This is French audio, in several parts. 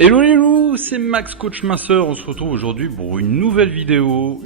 Hello les loups, c'est Max Coach Minceur, on se retrouve aujourd'hui pour une nouvelle vidéo,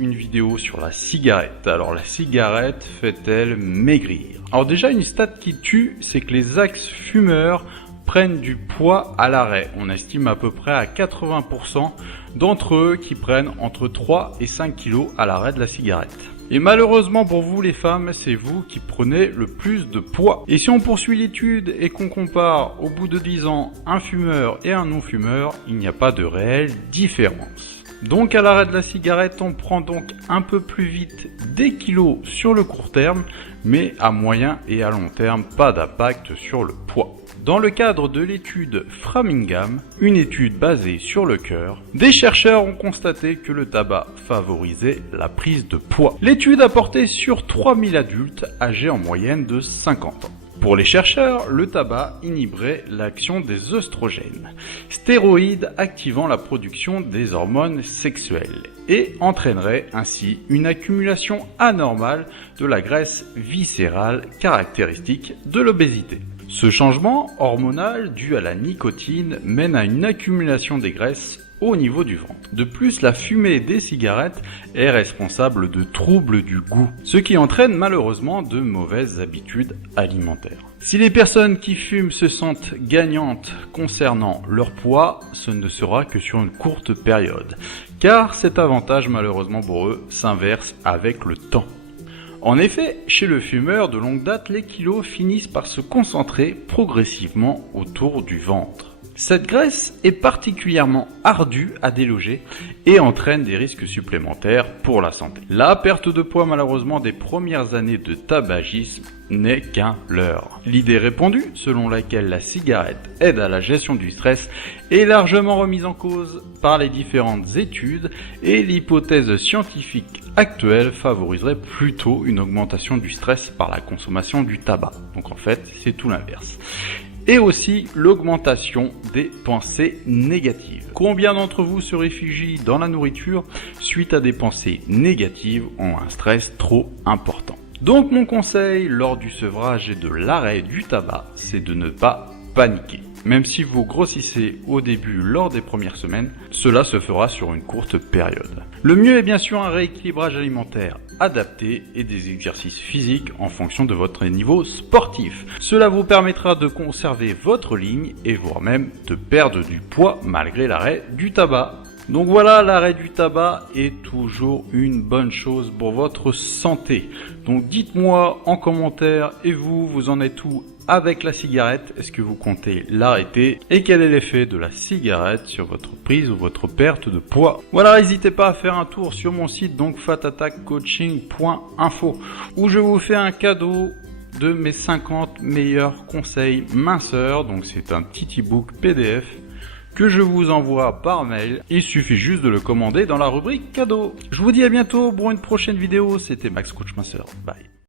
sur la cigarette. Alors la cigarette fait-elle maigrir? Alors déjà une stat qui tue, c'est que les ex-fumeurs prennent du poids à l'arrêt. On estime à peu près à 80% d'entre eux qui prennent entre 3 et 5 kilos à l'arrêt de la cigarette. Et malheureusement pour vous les femmes, c'est vous qui prenez le plus de poids. Et si on poursuit l'étude et qu'on compare au bout de 10 ans un fumeur et un non-fumeur, il n'y a pas de réelle différence. Donc à l'arrêt de la cigarette, on prend donc un peu plus vite des kilos sur le court terme, mais à moyen et à long terme, pas d'impact sur le poids. Dans le cadre de l'étude Framingham, une étude basée sur le cœur, des chercheurs ont constaté que le tabac favorisait la prise de poids. L'étude a porté sur 3000 adultes âgés en moyenne de 50 ans. Pour les chercheurs, le tabac inhiberait l'action des œstrogènes, stéroïdes activant la production des hormones sexuelles, et entraînerait ainsi une accumulation anormale de la graisse viscérale caractéristique de l'obésité. Ce changement hormonal dû à la nicotine mène à une accumulation des graisses au niveau du ventre. De plus, la fumée des cigarettes est responsable de troubles du goût, ce qui entraîne malheureusement de mauvaises habitudes alimentaires. Si les personnes qui fument se sentent gagnantes concernant leur poids, ce ne sera que sur une courte période, car cet avantage malheureusement pour eux s'inverse avec le temps. En effet, chez le fumeur de longue date, les kilos finissent par se concentrer progressivement autour du ventre. Cette graisse est particulièrement ardue à déloger et entraîne des risques supplémentaires pour la santé. La perte de poids malheureusement des premières années de tabagisme n'est qu'un leurre. L'idée répandue, selon laquelle la cigarette aide à la gestion du stress, est largement remise en cause par les différentes études et l'hypothèse scientifique actuelle favoriserait plutôt une augmentation du stress par la consommation du tabac. Donc en fait, c'est tout l'inverse. Et aussi l'augmentation des pensées négatives. Combien d'entre vous se réfugient dans la nourriture suite à des pensées négatives ont un stress trop important? Donc mon conseil lors du sevrage et de l'arrêt du tabac, c'est de ne pas paniquer. Même si vous grossissez au début lors des premières semaines, cela se fera sur une courte période. Le mieux est bien sûr un rééquilibrage alimentaire adapté et des exercices physiques en fonction de votre niveau sportif. Cela vous permettra de conserver votre ligne et voire même de perdre du poids malgré l'arrêt du tabac. Donc voilà, l'arrêt du tabac est toujours une bonne chose pour votre santé. Donc dites-moi en commentaire, et vous en êtes où avec la cigarette? Est-ce que vous comptez l'arrêter? Et quel est l'effet de la cigarette sur votre prise ou votre perte de poids? Voilà, n'hésitez pas à faire un tour sur mon site, donc fatattackcoaching.info, où je vous fais un cadeau de mes 50 meilleurs conseils minceurs. Donc c'est un petit ebook PDF que je vous envoie par mail. Il suffit juste de le commander dans la rubrique cadeau. Je vous dis à bientôt pour une prochaine vidéo. C'était Max Coach Minceur. Bye.